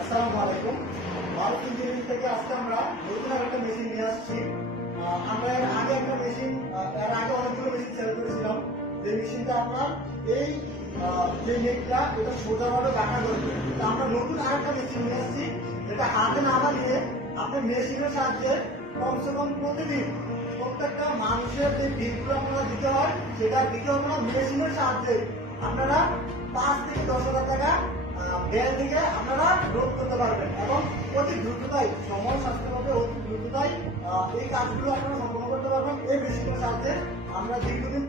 আসসালামু আলাইকুম। ভারত ইঞ্জিনিয়ারিং থেকে আজকে আমরা নতুন একটা মেশিন নিয়ে আসছি। আমরা এর আগে একটা মেশিন, এর আগে অনেকগুলো মেশিন সেল করেছিলাম। যে মেশিনটা আপনার এই যে নেটটা এটা সোজাভাবে বাঁকা করবে। আমরা নতুন আরেকটা মেশিন নিয়ে আসছি, যেটা হাতে না বানিয়ে আপনি মেশিনের সাহায্যে কমসে কম প্রতিদিন প্রত্যেকটা মানুষের যে বিলগুলো আপনারা দিতে হয় সেটা দিতে হবে না, মেশিনের সাহায্যে আপনারা 5 থেকে 10,000 টাকা ব্যয় থেকে আপনারা রোধ করতে পারবেন এবং অতি দ্রুততাই সময় সাশ্রয় হবে, অতি দ্রুততাই এই কাজগুলো আপনারা সম্পন্ন করতে পারবেন এই মেশিনের সাহায্যে। আমরা দীর্ঘদিন